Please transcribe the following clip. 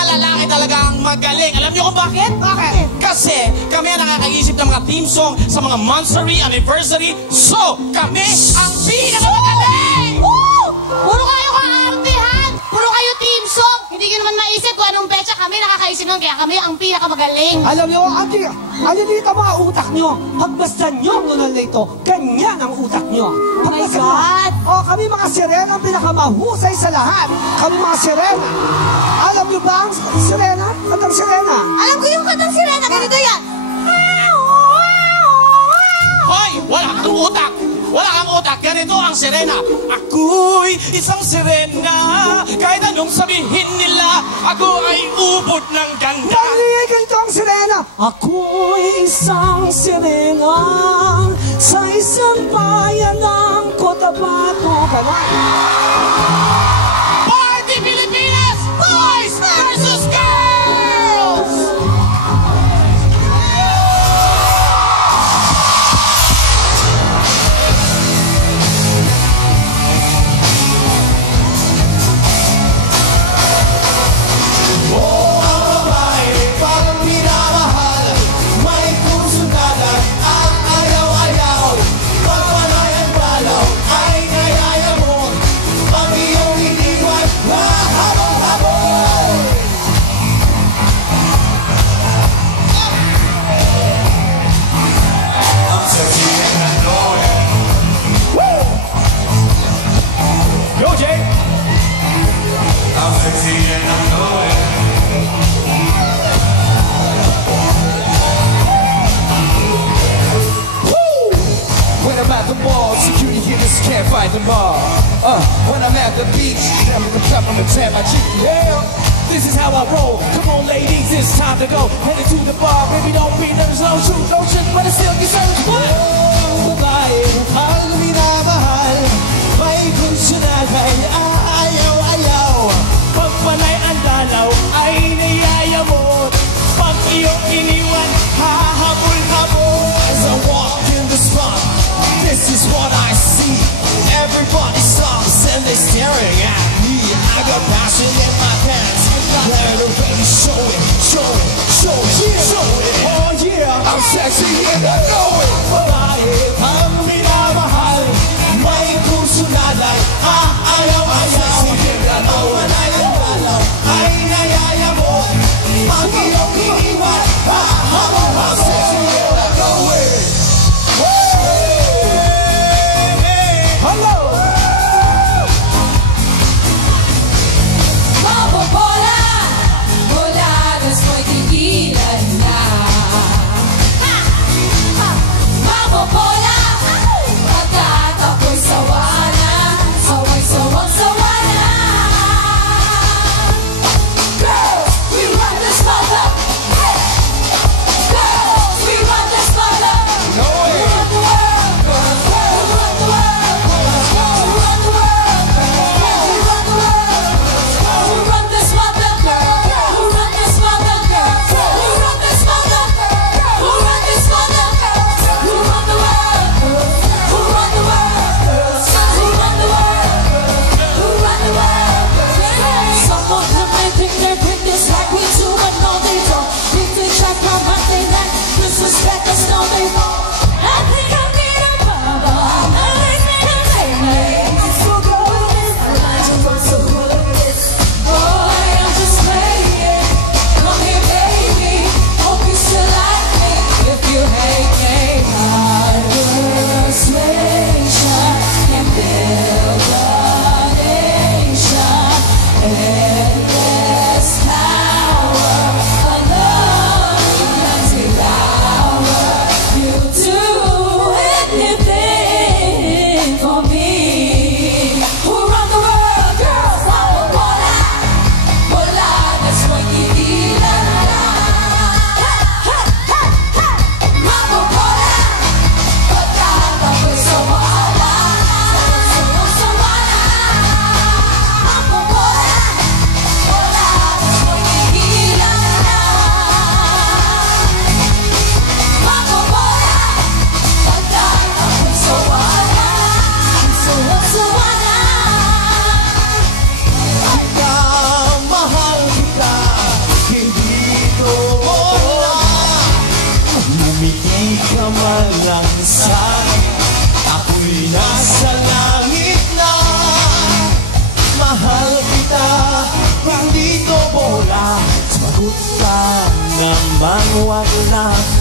mga lalaki talagang magaling. Alam niyo kung bakit? Bakit? Kasi kami ang nakakaisip ng mga theme song sa mga monthsary, anniversary. So, kami ang pinakamagaling! Woo! Puro kayo kaartihan! Puro kayo team song! Hindi ko naman maisip kung anong betsa kami nakakaisip nun, kaya kami ang pinakamagaling. Alam niyo, alilita mga utak niyo. Pagbastan niyo ang nunal na ito, ganyan ang utak niyo. Oh my God! Kami mga sirena ang pinakamahusay sa lahat. Kami mga sirena. Alam niyo ba ang sirena? Kantang sirena. Alam ko yung kantang sirena, ganito yan. Hoy! Wala kang utak! Wala kang utak! Ganito ang sirena. Ako'y isang sirena. Kahit anong sabihin nila, ako ay ubod ng ganda. Dali, ganito ang sirena. Ako'y isang sirena sa isang bayan ng Cotabato. Party Pilipinas! Boys versus girls! Can't fight them all. When I'm at the beach, I'm gonna jump on the tap my cheek. Yeah, this is how I roll. Come on, ladies, it's time to go. Headed to the bar, baby, don't be nervous. No shoot, no shit, but it's still get served. Oh, babae, mahal na minamahal. May kunsunal kay ayaw, ayaw. Pag panay ang dalaw, ay niyayamot. Pag iyong iniwan, hahabol-habol. As I walk in the spot, this is what I see. Everybody stops and they're staring at me. I got passion in my pants. Let already show it, show it, show it, show it. Oh yeah, I'm sexy and I know it. Babae, ang minamahal. May puso na lang. Ayaw, ayaw. Nawawanay ang dalaw. Ay nayayabot. Pag iyong iniwan, I'm sexy and I know it. lamang wag na